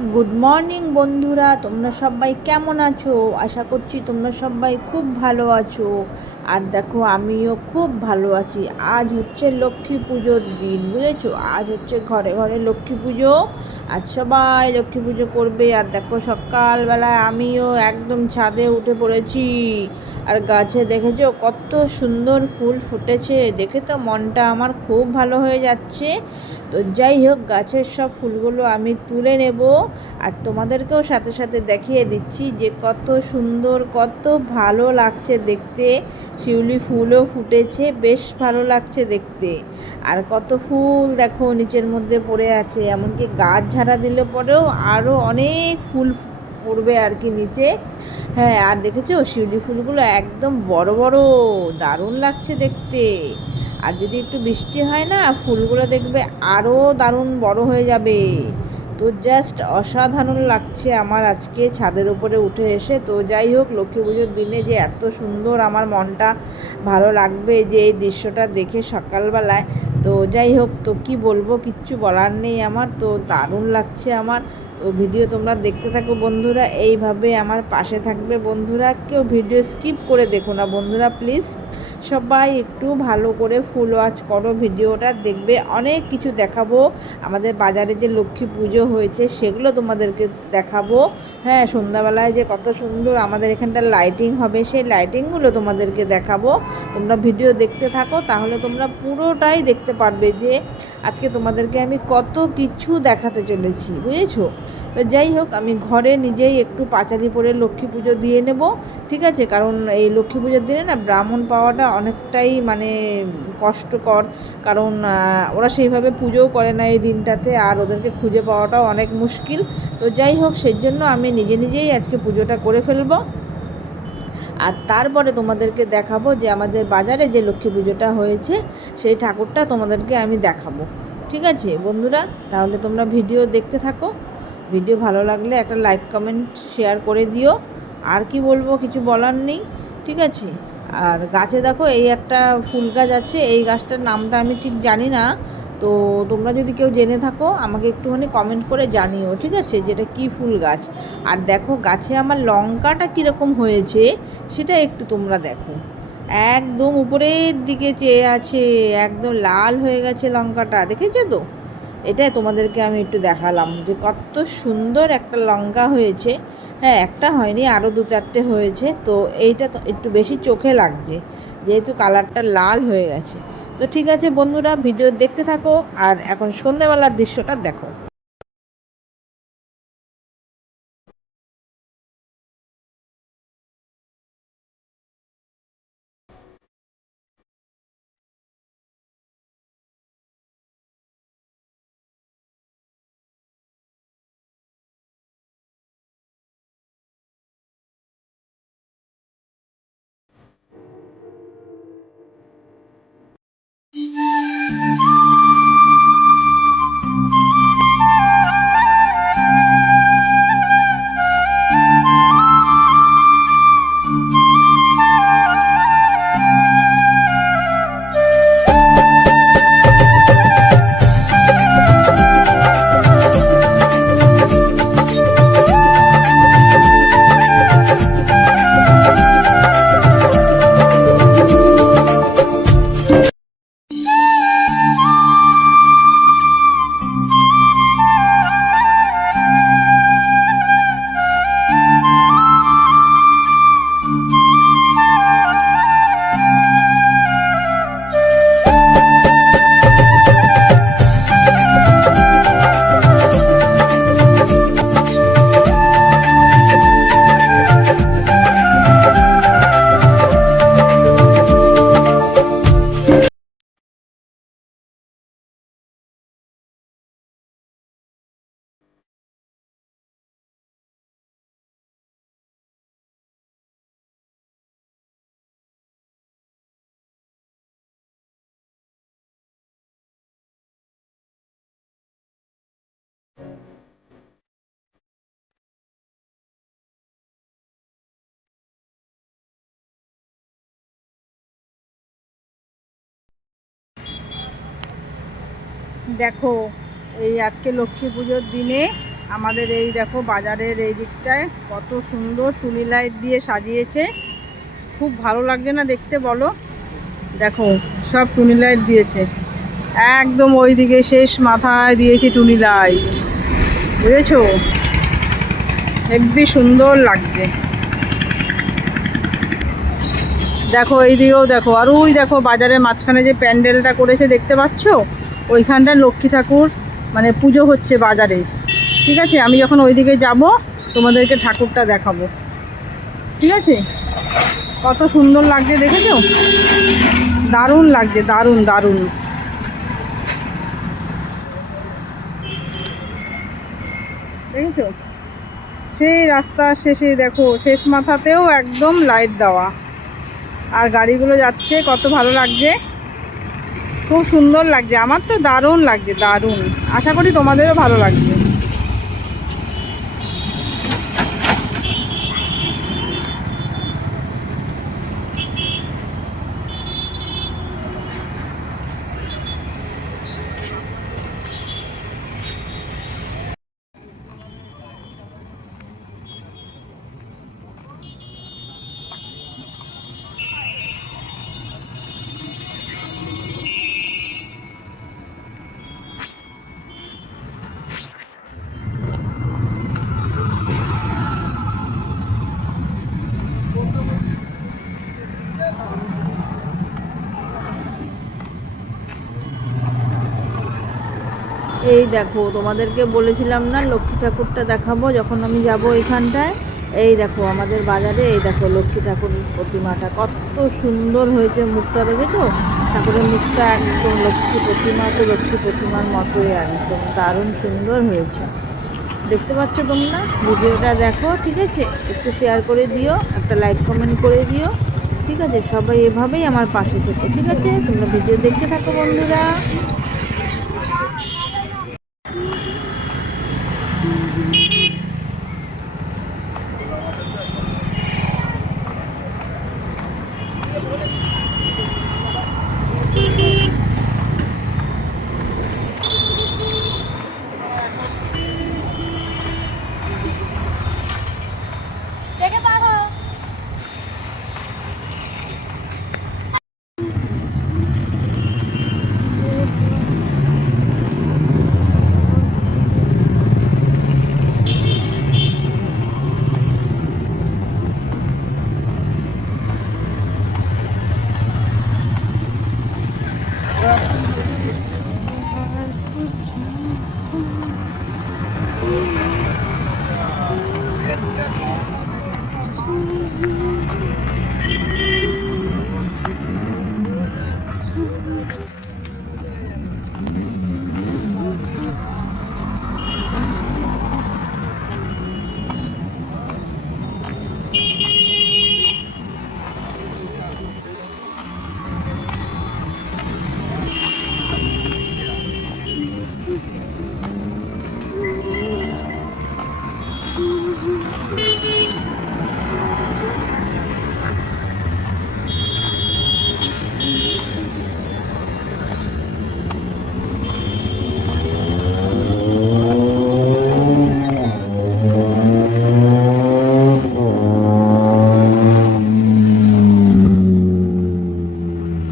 Good morning বন্ধুরা। তোমরা সবাই কেমন আছো? আশা করছি তোমরা সবাই খুব ভালো আছো। আর দেখো, আমিও খুব ভালো আছি। আজ হচ্ছে লক্ষ্মী পুজোর দিন, বুঝেছ? আজ হচ্ছে ঘরে ঘরে লক্ষ্মী পুজো। আজ সবাই লক্ষ্মী পুজো করবে। আর দেখো, সকালবেলায় আমিও একদম ছাদে উঠে পড়েছি। আর গাছে দেখেছ, কত সুন্দর ফুল ফুটেছে। দেখে তো মনটা আমার খুব ভালো হয়ে যাচ্ছে। তো যাই হোক, গাছের সব ফুলগুলো আমি তুলে নেব আর তোমাদেরকেও সাথে সাথে দেখিয়ে দিচ্ছি যে কত সুন্দর, কত ভালো লাগছে দেখতে। শিউলি ফুলও ফুটেছে, বেশ ভালো লাগছে দেখতে। আর কত ফুল দেখো নিচের মধ্যে পড়ে আছে, এমনকি গাছ ঝাড়া দিলে পরেও আরও অনেক ফুল পড়বে আর কি নিচে। হ্যাঁ আর দেখেছ? শিউলি ফুলগুলো একদম বড় বড়, দারুণ লাগছে দেখতে। আর যদি একটু বৃষ্টি হয় না, ফুলগুলো দেখবে আরও দারুণ বড় হয়ে যাবে। তো জাস্ট অসাধারণ লাগছে আমার আজকে ছাদের উপরে উঠে এসে। তো যাই হোক, লক্ষ্মী পুজোর দিনে যে এত সুন্দর আমার মনটা ভালো লাগবে যে এই দৃশ্যটা দেখে সকালবেলায়। তো যাই হোক, তো কি বলব, কিচ্ছু বলার নেই আমার। তো দারুণ লাগছে আমার। তো ভিডিও তোমরা দেখতে থাকো বন্ধুরা, এইভাবে আমার পাশে থাকবে বন্ধুরা। কেউ ভিডিও স্কিপ করে দেখো না বন্ধুরা, প্লিজ। সবাই একটু ভালো করে ফুল ওয়াচ করো, ভিডিওটা দেখবে। অনেক কিছু দেখাবো। আমাদের বাজারে যে লক্ষ্মী পুজো হয়েছে, সেগুলো তোমাদেরকে দেখাবো। হ্যাঁ সন্ধ্যাবেলায় যে কত সুন্দর আমাদের এখানটা লাইটিং হবে, সেই লাইটিংগুলো তোমাদেরকে দেখাবো। তোমরা ভিডিও দেখতে থাকো, তাহলে তোমরা পুরোটাই দেখতে পারবে যে আজকে তোমাদেরকে আমি কত কিছু দেখাতে চলেছি, বুঝেছ? তো যাই হোক, আমি ঘরে নিজেই একটু পাঁচালি পরে লক্ষ্মী পুজো দিয়ে নেব, ঠিক আছে? কারণ এই লক্ষ্মী পুজোর দিনে না ব্রাহ্মণ পাওয়াটা অনেকটাই মানে কষ্টকর, কারণ ওরা সেইভাবে পুজোও করে না এই দিনটাতে, আর ওদেরকে খুঁজে পাওয়াটাও অনেক মুশকিল। তো যাই হোক, সেই জন্য আমি নিজে নিজেই আজকে পুজোটা করে ফেলব। আর তারপরে তোমাদেরকে দেখাবো যে আমাদের বাজারে যে লক্ষ্মী পুজোটা হয়েছে, সেই ঠাকুরটা তোমাদেরকে আমি দেখাবো। ঠিক আছে? বন্ধুরা, তাহলে তোমরা ভিডিও দেখতে থাকো। ভিডিও ভালো লাগলে একটা লাইক, কমেন্ট, শেয়ার করে দিও। আর কি বলব, কিছু বলার নেই, ঠিক আছে? আর গাছে দেখো, এই একটা ফুল গাছ আছে, এই গাছটার নামটা আমি ঠিক জানি না। তো তোমরা যদি কেউ জেনে থাকো, আমাকে একটুখানি কমেন্ট করে জানিও, ঠিক আছে? যেটা কি ফুল গাছ? আর দেখো, গাছে আমার লঙ্কাটা কীরকম হয়েছে, সেটা একটু তোমরা দেখো। একদম উপরের দিকে চেয়ে আছে, একদম লাল হয়ে গেছে লঙ্কাটা, দেখেছ তো? এটাই তোমাদেরকে আমি একটু দেখালাম যে কত সুন্দর একটা লঙ্কা হয়েছে। হ্যাঁ একটা হয়নি আরও দু চারটে হয়েছে। তো এইটা একটু বেশি চোখে লাগছে, যেহেতু কালারটা লাল হয়ে গেছে। তো ঠিক আছে বন্ধুরা, ভিডিও দেখতে থাকো আর এখন সন্ধ্যেবেলার দৃশ্যটা দেখো। দেখো, এই আজকে লক্ষ্মী পুজোর দিনে আমাদের এই দেখো বাজারের এই দিকটায় কত সুন্দর টুনি লাইট দিয়ে সাজিয়েছে। খুব ভালো লাগছে না দেখতে বলো? দেখো, সব টুনি লাইট দিয়েছে। একদম ওইদিকে শেষ মাথায় দিয়েছে টুনি লাইট। বুঝেছ? হেব্বি সুন্দর লাগছে। দেখো এই দিকেও দেখো, আর ওই দেখো বাজারের মাঝখানে যে প্যান্ডেলটা করেছে, দেখতে পাচ্ছ? ওইখানটা লক্ষ্মী ঠাকুর মানে পুজো হচ্ছে বাজারে। ঠিক আছে? আমি যখন ওইদিকে যাব, তোমাদেরকে ঠাকুরটা দেখাবো। ঠিক আছে? কত সুন্দর লাগছে, দেখেছ? দারুণ লাগছে, দারুণ দারুণ। দেখেছ? সেই রাস্তার শেষে, দেখো, শেষ মাথাতেও একদম লাইট দেওয়া। আর গাড়িগুলো যাচ্ছে, কত ভালো লাগছে। খুব সুন্দর লাগছে। আমার তো দারুণ লাগছে দারুণ। আশা করি তোমাদেরও ভালো লাগছে এই দেখো, তোমাদেরকে বলেছিলাম না, লক্ষ্মী ঠাকুরটা দেখাবো যখন আমি যাব এখানটায়। এই দেখো, আমাদের বাজারে, এই দেখো, লক্ষ্মী ঠাকুরের প্রতিমাটা। কত সুন্দর হয়েছে মুখটা দেখে তো ঠাকুরের মুখটা একদম লক্ষ্মী প্রতিমা তো লক্ষ্মী প্রতিমার মতোই, একদম দারুণ সুন্দর হয়েছে। দেখতে পাচ্ছ তোমরা? ভিডিওটা দেখো, ঠিক আছে? একটু শেয়ার করে দিও, একটা লাইক কমেন্ট করে দিও। ঠিক আছে? সবাই এভাবেই আমার পাশে থেকো, ঠিক আছে? তোমরা ভিডিও দেখতে থাকো, বন্ধুরা।